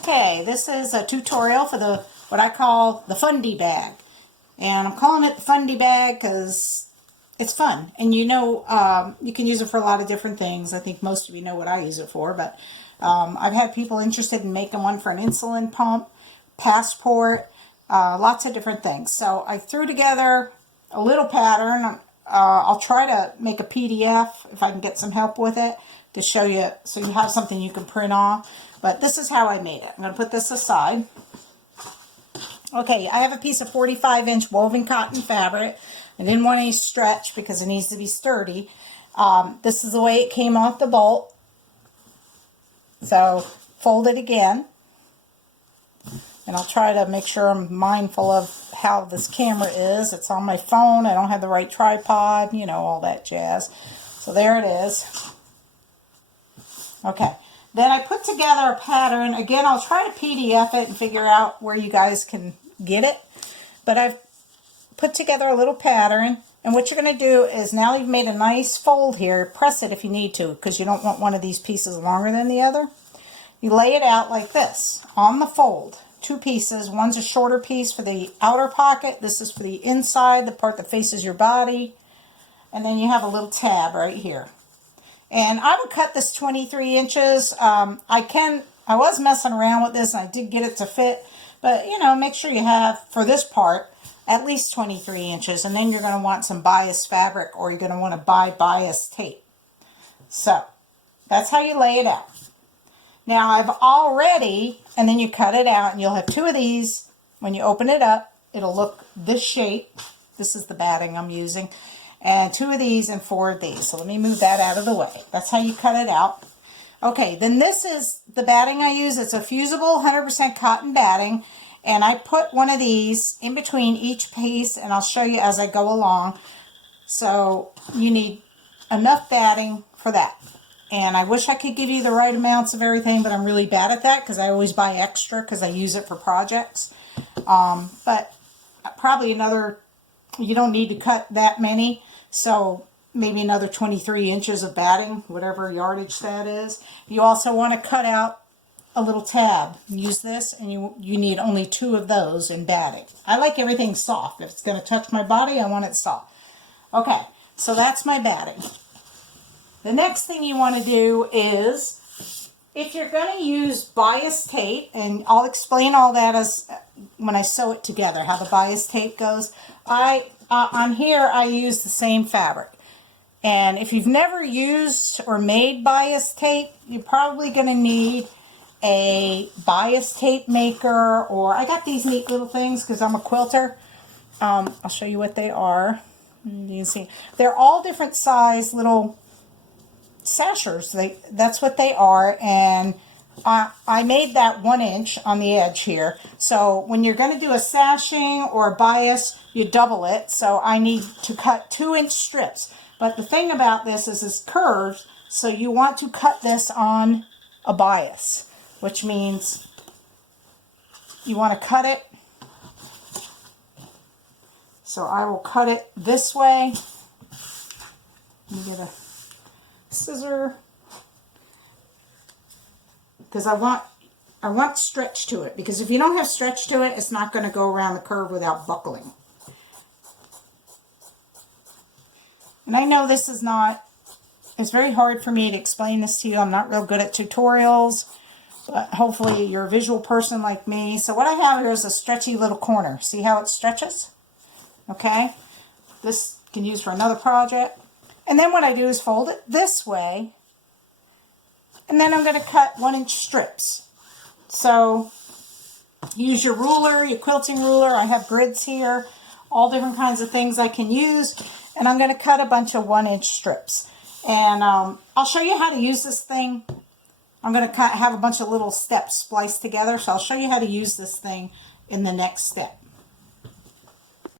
Okay, this is a tutorial for what I call the Fundy Bag. And I'm calling it the Fundy Bag because it's fun. And you can use it for a lot of different things. I think most of you know what I use it for. But I've had people interested in making one for an insulin pump, passport, lots of different things. So I threw together a little pattern. I'll try to make a PDF if I can get some help with it to show you so you have something you can print off. But this is how I made it. I'm going to put this aside. Okay, I have a piece of 45-inch woven cotton fabric. I didn't want any stretch because it needs to be sturdy. This is the way it came off the bolt. So fold it again. And I'll try to make sure I'm mindful of how this camera is. It's on my phone. I don't have the right tripod, all that jazz. So there it is. Okay. Then I put together a pattern. Again, I'll try to PDF it and figure out where you guys can get it. But I've put together a little pattern. And what you're going to do is, now you've made a nice fold here, press it if you need to, because you don't want one of these pieces longer than the other. You lay it out like this on the fold. Two pieces. One's a shorter piece for the outer pocket. This is for the inside, the part that faces your body. And then you have a little tab right here. And I would cut this 23 inches. I was messing around with this and I did get it to fit. But, make sure you have, for this part, at least 23 inches. And then you're going to want some bias fabric, or you're going to want to buy bias tape. So, that's how you lay it out. Now, I've already, and then you cut it out, and you'll have two of these. When you open it up, it'll look this shape. This is the batting I'm using. And two of these and four of these. So let me move that out of the way. That's how you cut it out. Okay, then this is the batting I use. It's a fusible 100% cotton batting. And I put one of these in between each piece, and I'll show you as I go along. So you need enough batting for that. And I wish I could give you the right amounts of everything, but I'm really bad at that because I always buy extra because I use it for projects. But probably you don't need to cut that many. So maybe another 23 inches of batting, whatever yardage that is. You also want to cut out a little tab. Use this, and you need only two of those in batting. I like everything soft. If it's going to touch my body, I want it soft. Okay, so that's my batting. The next thing you want to do is, if you're going to use bias tape, and I'll explain all that as when I sew it together, how the bias tape goes. On here, I use the same fabric. And if you've never used or made bias tape, you're probably going to need a bias tape maker, or I got these neat little things because I'm a quilter. I'll show you what they are. You can see they're all different size little sashers. That's what they are. And I made that 1 inch on the edge here. So when you're going to do a sashing or a bias, you double it. So I need to cut 2-inch strips. But the thing about this is it's curved, so you want to cut this on a bias, which means you want to cut it. So I will cut it this way. Let me get a scissor, because I want stretch to it, because if you don't have stretch to it, it's not going to go around the curve without buckling. And I know it's very hard for me to explain this to you. I'm not real good at tutorials, but hopefully you're a visual person like me. So what I have here is a stretchy little corner. See how it stretches? Okay, this can use for another project. And then what I do is fold it this way, and then I'm going to cut 1-inch strips. So use your ruler, your quilting ruler. I have grids here, all different kinds of things I can use. And I'm going to cut a bunch of 1-inch strips. And I'll show you how to use this thing. I'm going to have a bunch of little steps spliced together. So I'll show you how to use this thing in the next step.